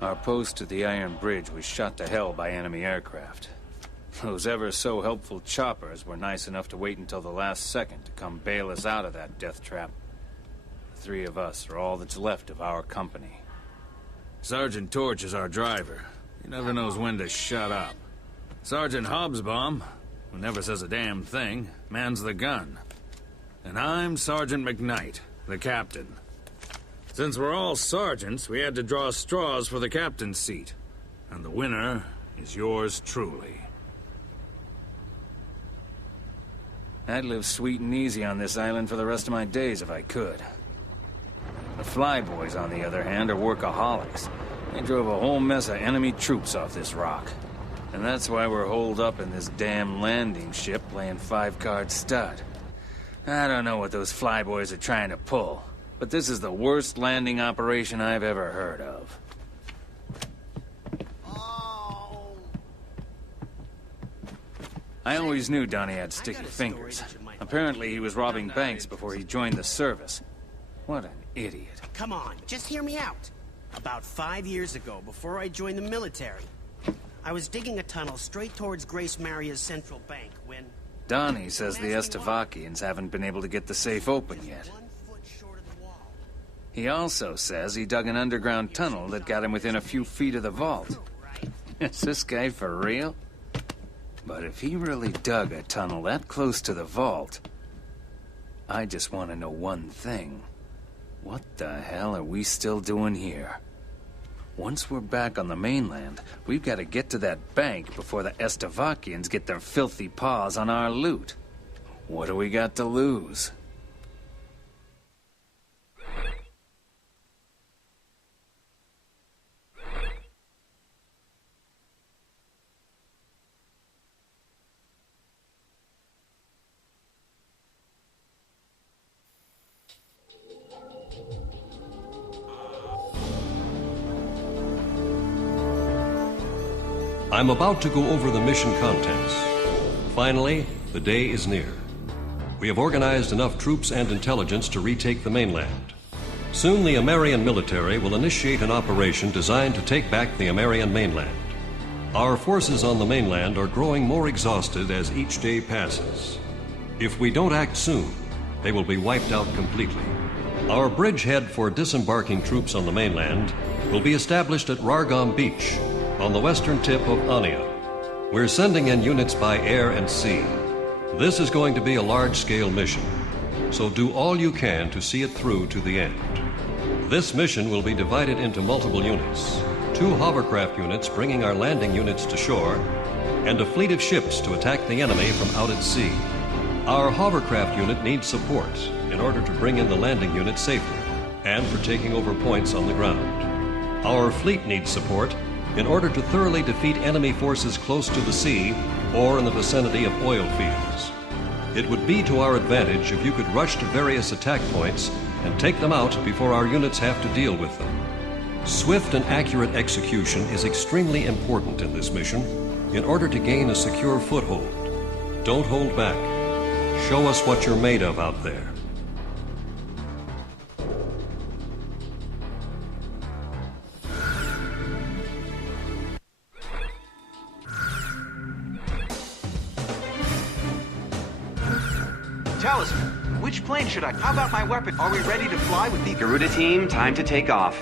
Our post to the Iron Bridge was shot to hell by enemy aircraft. Those ever-so-helpful choppers were nice enough to wait until the last second to come bail us out of that death trap. The three of us are all that's left of our company. Sergeant Torch is our driver. He never knows when to shut up. Sergeant Hobsbawm, who never says a damn thing, mans the gun. And I'm Sergeant McKnight, the captain. Since we're all sergeants, we had to draw straws for the captain's seat. And the winner is yours truly. I'd live sweet and easy on this island for the rest of my days if I could. The Flyboys, on the other hand, are workaholics. They drove a whole mess of enemy troops off this rock. And that's why we're holed up in this damn landing ship playing five-card stud. I don't know what those Flyboys are trying to pull, but this is the worst landing operation I've ever heard of. I always knew Donnie had sticky fingers. Apparently he was robbing banks before he joined the service. What an idiot. Come on, just hear me out. About 5 years ago, before I joined the military, I was digging a tunnel straight towards Grace Maria's central bank when... Donnie says the Estavakians haven't been able to get the safe open yet. He also says he dug an underground tunnel that got him within a few feet of the vault. Is this guy for real? But if he really dug a tunnel that close to the vault, I just want to know one thing. What the hell are we still doing here? Once we're back on the mainland, we've got to get to that bank before the Estavakians get their filthy paws on our loot. What do we got to lose? I'm about to go over the mission contents. Finally, the day is near. We have organized enough troops and intelligence to retake the mainland. Soon the Amerian military will initiate an operation designed to take back the Amerian mainland. Our forces on the mainland are growing more exhausted as each day passes. If we don't act soon, they will be wiped out completely. Our bridgehead for disembarking troops on the mainland will be established at Rargam Beach, on the western tip of Ania. We're sending in units by air and sea. This is going to be a large-scale mission, so do all you can to see it through to the end. This mission will be divided into multiple units, 2 hovercraft units bringing our landing units to shore, and a fleet of ships to attack the enemy from out at sea. Our hovercraft unit needs support in order to bring in the landing unit safely, and for taking over points on the ground. Our fleet needs support in order to thoroughly defeat enemy forces close to the sea or in the vicinity of oil fields. It would be to our advantage if you could rush to various attack points and take them out before our units have to deal with them. Swift and accurate execution is extremely important in this mission in order to gain a secure foothold. Don't hold back. Show us what you're made of out there. Talisman, which plane should I... How about my weapon? Are we ready to fly with the... Garuda team, time to take off.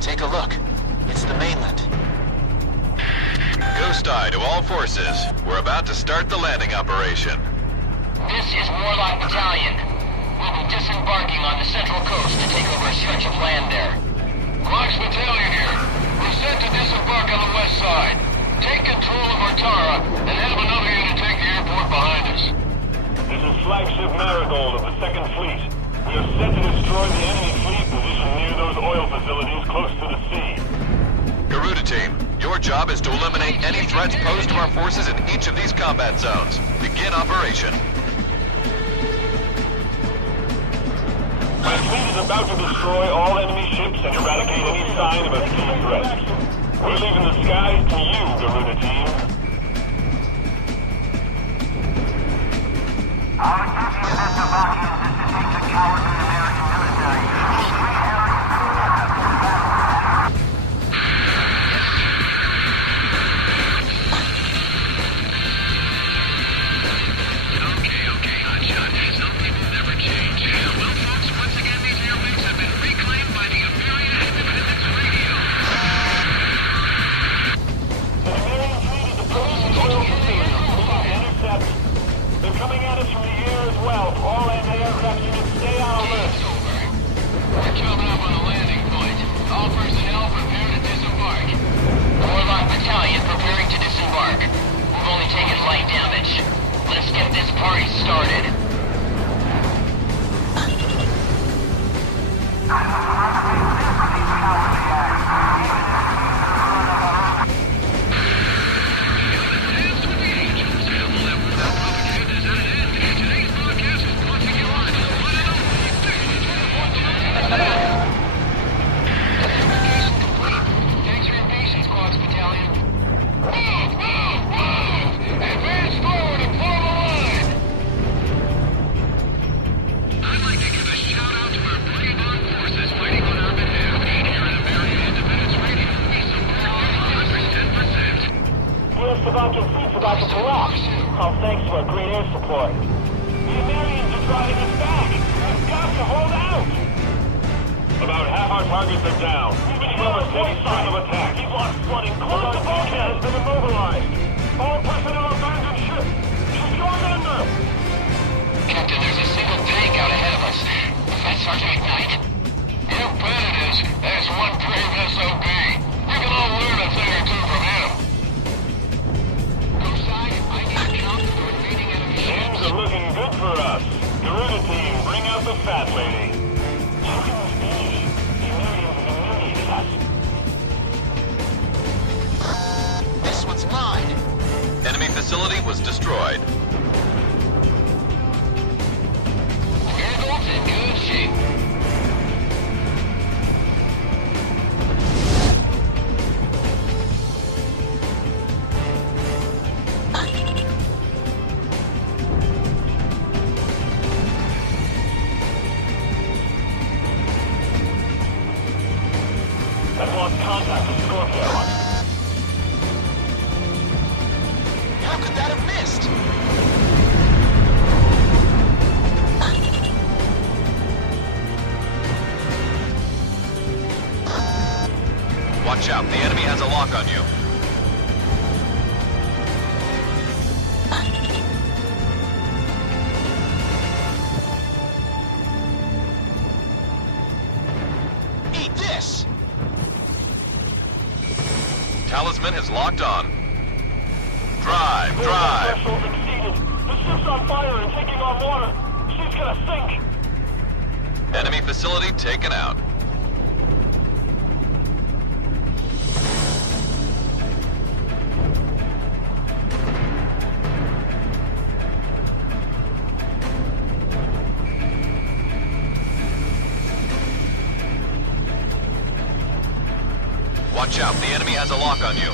Take a look. It's the mainland. Ghost Eye to all forces. We're about to start the landing operation. This is Warlock Battalion. We'll be disembarking on the central coast to take over a stretch of land there. Rox Battalion here. We're set to disembark on the west side. Take control of Artara and have another unit take the airport behind us. This is Flagship Marigold of the 2nd Fleet. We are set to destroy the enemy fleet positioned near those oil facilities close to the sea. Garuda team, your job is to eliminate any threats posed to our forces in each of these combat zones. Begin operation. My fleet is about to destroy all enemy ships and eradicate any sign of a sea threat. We're leaving the skies to you, Garuda team. Our duty as Eslovakians is to take the cowardly American military. Okay, hotshot. Some people never change. Well, folks, once again, these airwaves have been reclaimed by the American Independence Radio. The American fleet is approaching the oil facility. Intercept. They're coming at us from the air as well. All anti-aircraft units stay on alert. We're coming up on the landing point. All personnel prepare to disembark. Warlock Battalion preparing to disembark. We've only taken light damage. Let's get this party started. Thanks for your patience, Quads Battalion. Advance forward and form a line! I'd like to give a shout-out to our brave armed forces fighting on our behalf. Here at American Independence Radio, we support 110%. The Slovakian fleet's about to collapse. All thanks to our great air support. The Americans are driving us back. We've got to hold out. About half our targets are down. We've been shown a steady sign of attack. We've lost flooding. Close the boat has been immobilized. All personnel abandoned ship. She's going under. Captain, there's a single tank out ahead of us. That's hard to ignite. You bet it is. There's one brave SOB. We can all learn a thing or two from him. Go side, I need to count the remaining enemy Things ships. are looking good for us. Garuda team, bring out the fat lady. How can this be? The Americans have humiliated us. This one's mine. Enemy facility was destroyed. Airgolf's in good shape. I've lost contact with Scorpio. How could that have missed? Watch out, the enemy has a lock on you. Eat this! Talisman is locked on. Drive, The drive! threshold's exceeded. The ship's on fire and taking on water. She's gonna sink. Enemy facility taken out. Watch out, the enemy has a lock on you.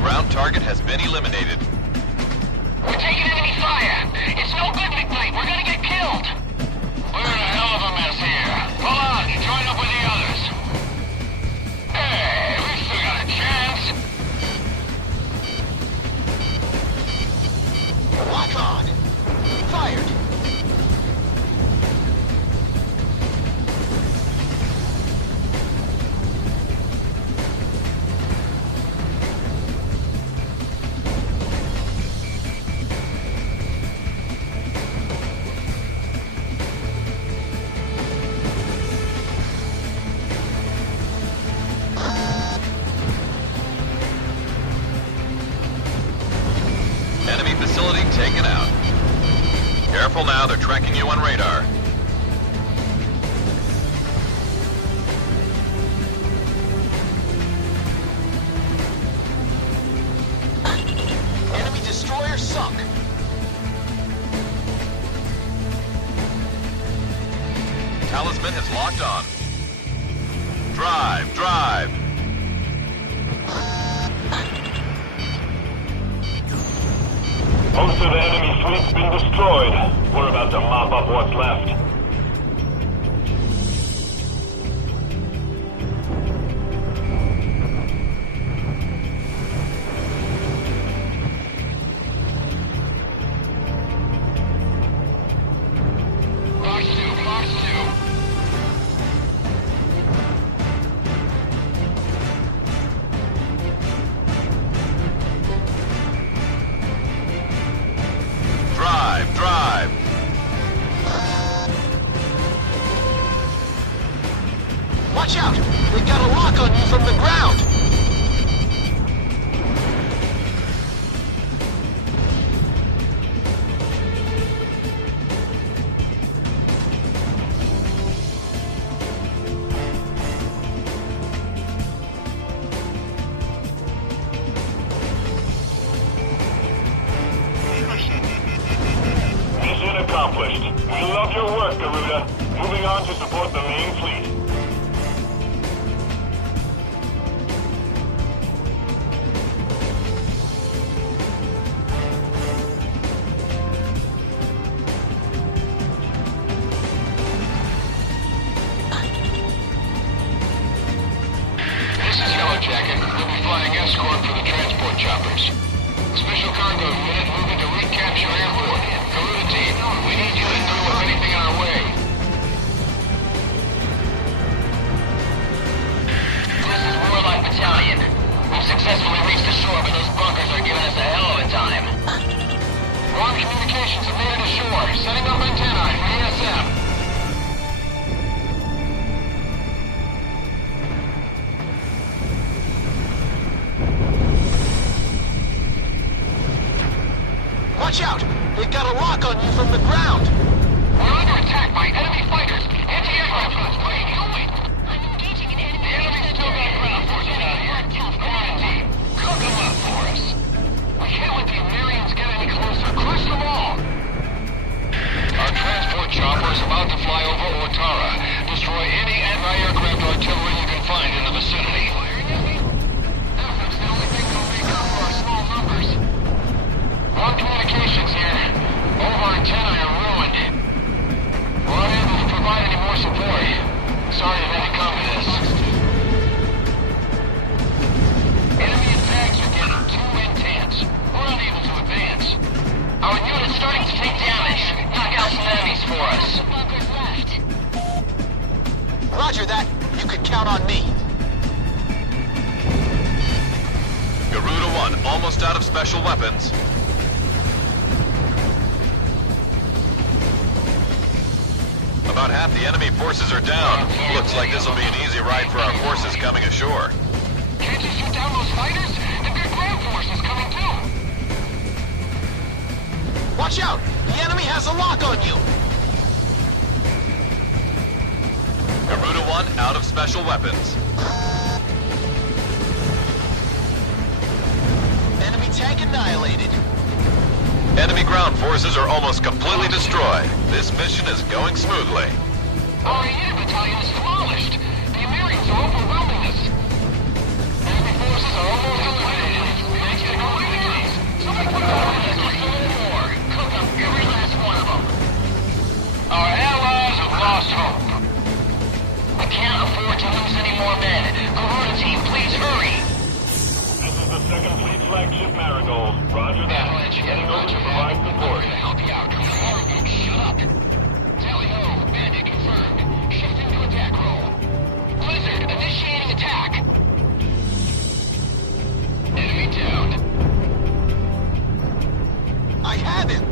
Ground target has been eliminated. We're taking enemy fire. It's no good, McKnight. We're gonna get killed. We're in a hell of a mess here. Pull on, join up with the others. Hey, we still got a chance. Lock on! Fired! Enemy facility taken out. Careful now, they're tracking you on radar. locked on. Drive, drive. Most of the enemy fleet's been destroyed. We're about to mop up what's left. Drive, drive. Watch out! They've got a lock on you from the ground! Mission accomplished. We love your work, Garuda. Moving on to support the main fleet. This is Yellow Jacket. We'll be flying escort for the transport choppers. Special cargo unit moving to recapture airport. Garuda team, we need you to deal with anything in our way. This is Warlock Battalion. We've successfully reached the shore, but those bunkers are giving us a hell of a time. Wrong communications have made it ashore. Setting up antennae for ESM. Watch out! They've got a lock on you from the ground! We're under attack by enemy fighters. Anti-aircraft guns. Where are you going? I'm engaging an enemy. The enemy's still got ground forces out here. Command team, cook them up for us. We can't let the Amarians get any closer. Crush them all. Our transport chopper is about to fly over Otara. Destroy any anti-aircraft artillery you can find in the vicinity. That's the only thing that'll make up for our small numbers. Wrong communications here. All of our antennae are ruined. We're unable to provide any more support. Sorry to have to come to this. Enemy attacks are getting too intense. We're unable to advance. Our unit's starting to take damage. Knock out some enemies for us. Bunkers left. Roger that. You can count on me. Garuda 1 almost out of special weapons. About half the enemy forces are down. Looks like this will be an easy ride for our forces coming ashore. Can't you shoot down those fighters? They've got ground forces coming too. Watch out! The enemy has a lock on you! Garuda 1 out of special weapons. Enemy tank annihilated. Enemy ground forces are almost completely destroyed. This mission is going smoothly. Our air battalion is demolished. The Americans are overwhelming us. Enemy forces are almost eliminated. Thanks to Garuda. Somebody put on just a little more. Cook up every last one of them. Our allies have lost hope. We can't afford to lose any more men. Garuda team, please hurry. This is the 2nd Fleet flagship Marigold. Roger that. Heading over to provide support. I'm gonna help you out. Shut up. Tally ho. Bandit confirmed. Shifting to attack roll. Blizzard initiating attack. Enemy down. I have him!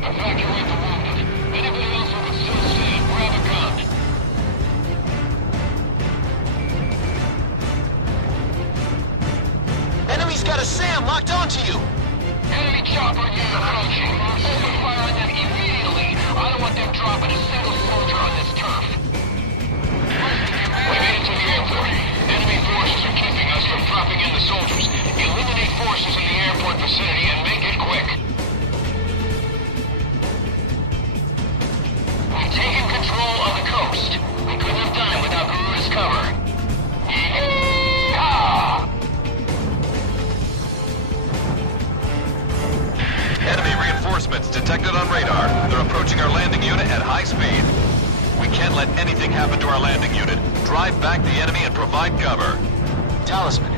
Evacuate the wounded. Anybody else who can still stand, grab a gun. Enemy's detected on radar. They're approaching our landing unit at high speed. We can't let anything happen to our landing unit. Drive back the enemy and provide cover. Talisman,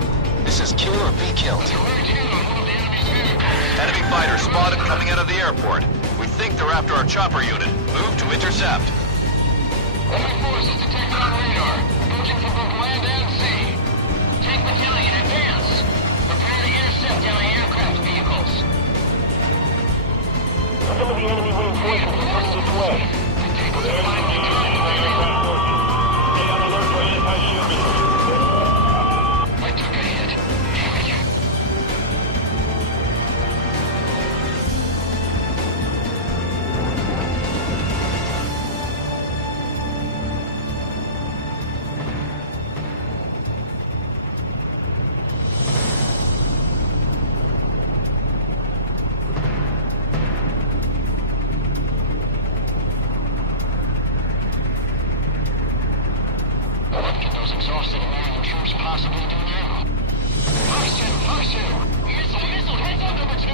this is kill or be killed. Enemy fighter spotted coming out of the airport. We think they're after our chopper unit. Move to intercept. Enemy forces detected on radar. Approaching from both land and sea. Tank battalion, advance. Prepare to intercept anti-aircraft vehicles. Some of the enemy reinforcements are coming this way. Stay on alert for anti-shield missiles. I took a hit. Damn it. What can those exhausted American troops possibly do now? Hostile! Missile! Heads up, number 2!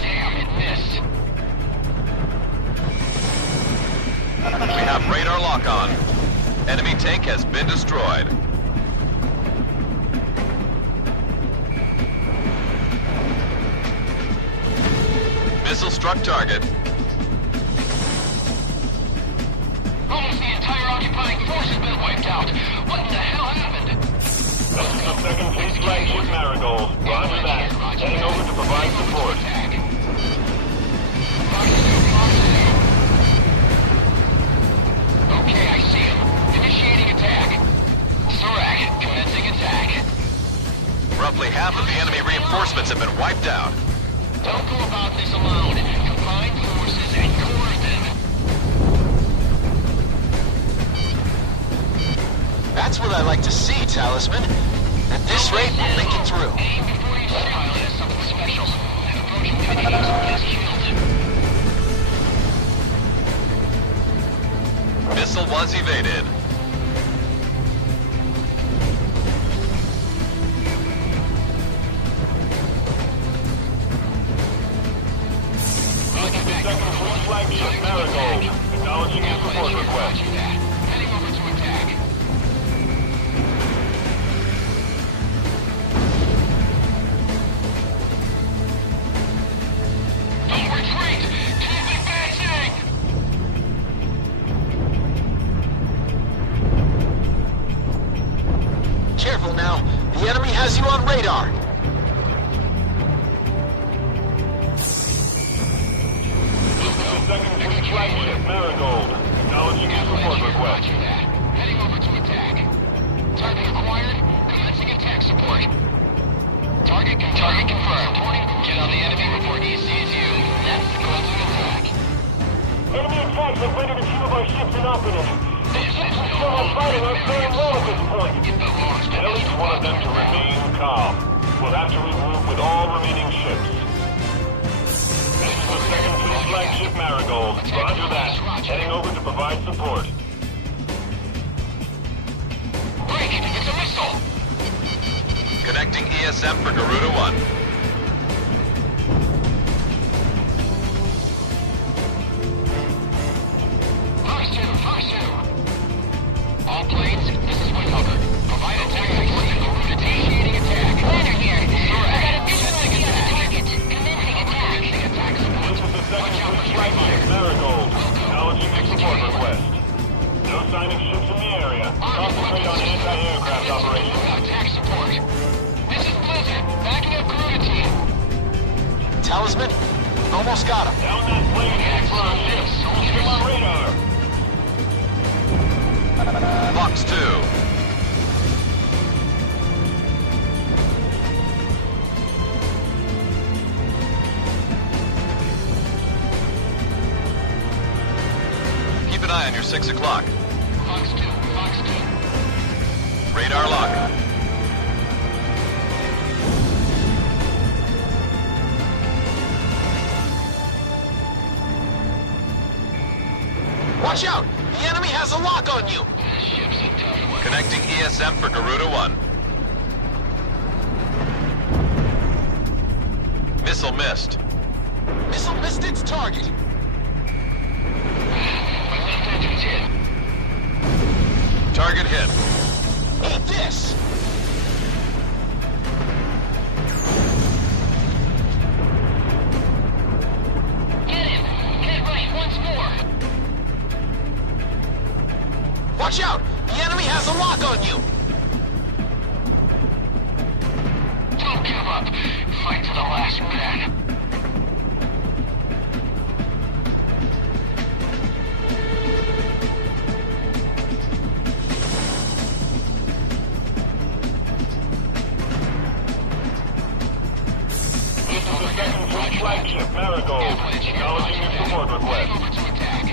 Damn, it missed. We have radar lock on. Enemy tank has been destroyed. Missile struck target. Almost the entire occupying force has been wiped out. What the hell happened? This is the 2nd Fleet flagship Marigold. Roger that. Heading over to provide support. Okay, I see him. Initiating attack. Surak, commencing attack. Roughly half of the enemy reinforcements have been wiped out. Don't go about this alone. Combine forces and corner them. That's what I like to see, Talisman. At this rate, we'll make it through. Aim before you shoot. Pilot is something special. Approaching enemies gets killed. Missile was evaded. This is the 2nd Fleet flagship Marigold. Acknowledging your support request. Heading over to attack. Don't retreat! Keep advancing! Careful now. The enemy has you on radar. This is the 2nd Fleet flagship Marigold. Acknowledging your support request. Roger that. Heading over to attack. Target acquired. Commencing attack support. Target confirmed. Get on the enemy before he sees you. That's the goal to attack. Enemy attacks have rendered a few of our ships inoperative. The ships are still not fighting are fairly low at this point. At least one of them to remain calm. We'll have to regroup with all remaining ships. This is the 2nd Fleet flagship Marigold. Roger that. Heading over to provide support. Break! It's a missile! Connecting ESM for Garuda 1. Fox 2. All planes, this is Windhover. Provide attack support to Garuda. Initiating attack. Commander here. Surak, commencing attack. Commencing attack support. This is the 2nd Fleet flagship Marigold. Acknowledging your support request. No sign of ships in the area. Concentrate on anti-aircraft operations. Attack support. This is Blizzard. Backing up Garuda team. Talisman, almost got him. Down that plane head for our ships. Keep him on radar. Fox 2. Keep an eye on your 6 o'clock. Fox 2. Radar lock. Watch out! The enemy has a lock on you! Connecting ESM for Garuda 1. Missile missed. Missile missed its target. My left engine's hit. Target hit. Eat this! Get him! Get right once more! Watch out! The enemy has a lock on you! Don't give up! Fight to the last man! This is the second fleet flagship, Marigold. Acknowledging your support request. Over to attack.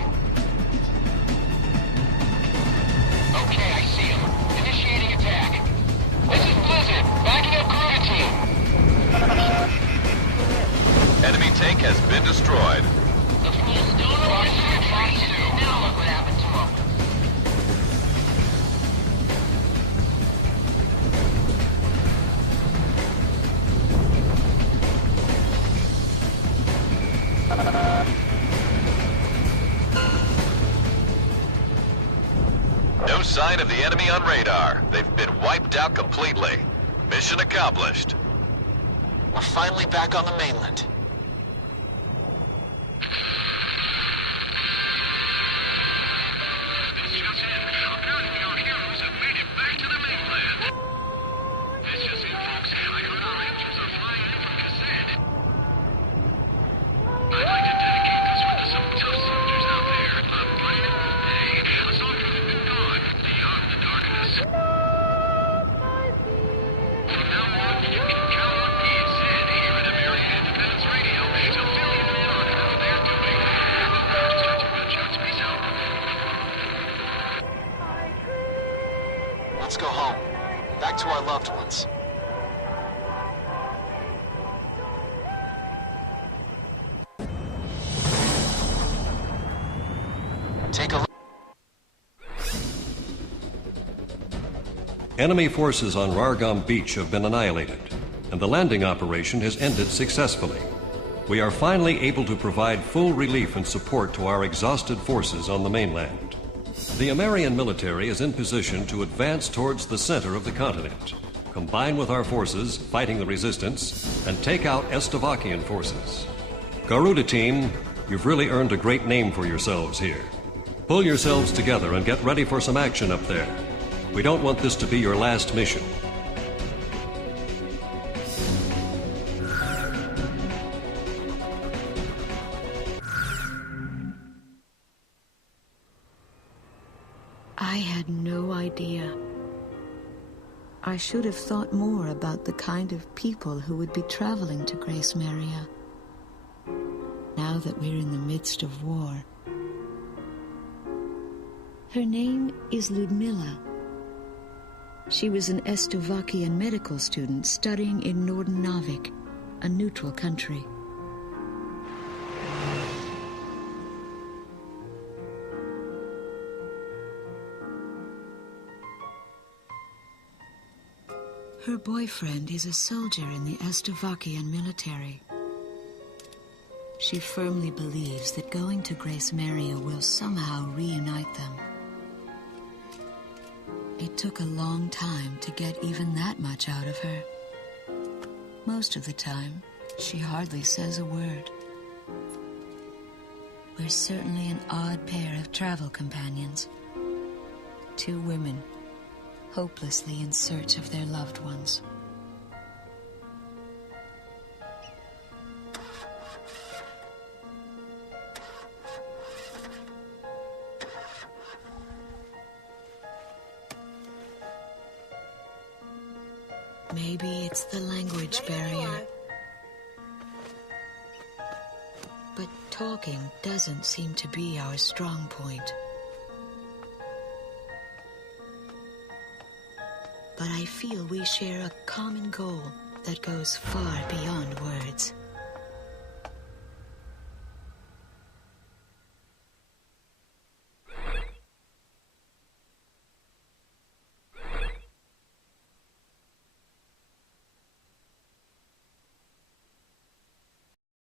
Okay, I see him. Initiating attack. This is Blizzard, backing up Garuda team. Enemy tank has been destroyed. The fool's still in the Now look what happened to him. No sign of the enemy on radar. They've been wiped out completely. Mission accomplished. We're finally back on the mainland. This just in. Apparently our heroes have made it back to the mainland. This just in, folks. I heard our engines are flying in from Kased. I'd like to dedicate this one to some tough soldiers out there. A brand new day. A soldier who's been gone beyond the darkness. From now on, you can count on PZ here at American Independence Radio to fill you in on how they're doing. Just got some good shots. Peace out. Let's go home. Back to our loved ones. Take a look. Enemy forces on Rargam Beach have been annihilated, and the landing operation has ended successfully. We are finally able to provide full relief and support to our exhausted forces on the mainland. The Amerian military is in position to advance towards the center of the continent, combine with our forces fighting the resistance, and take out Estovakian forces. Garuda team, you've really earned a great name for yourselves here. Pull yourselves together and get ready for some action up there. We don't want this to be your last mission. I had no idea. I should have thought more about the kind of people who would be traveling to Grace Maria. Now that we're in the midst of war. Her name is Ludmilla. She was an Estovakian medical student studying in Nordernavik, a neutral country. Her boyfriend is a soldier in the Estovakian military. She firmly believes that going to Grace Maria will somehow reunite them. It took a long time to get even that much out of her. Most of the time, she hardly says a word. We're certainly an odd pair of travel companions. Two women, hopelessly in search of their loved ones. Maybe it's the language barrier. But talking doesn't seem to be our strong point. But I feel we share a common goal that goes far beyond words.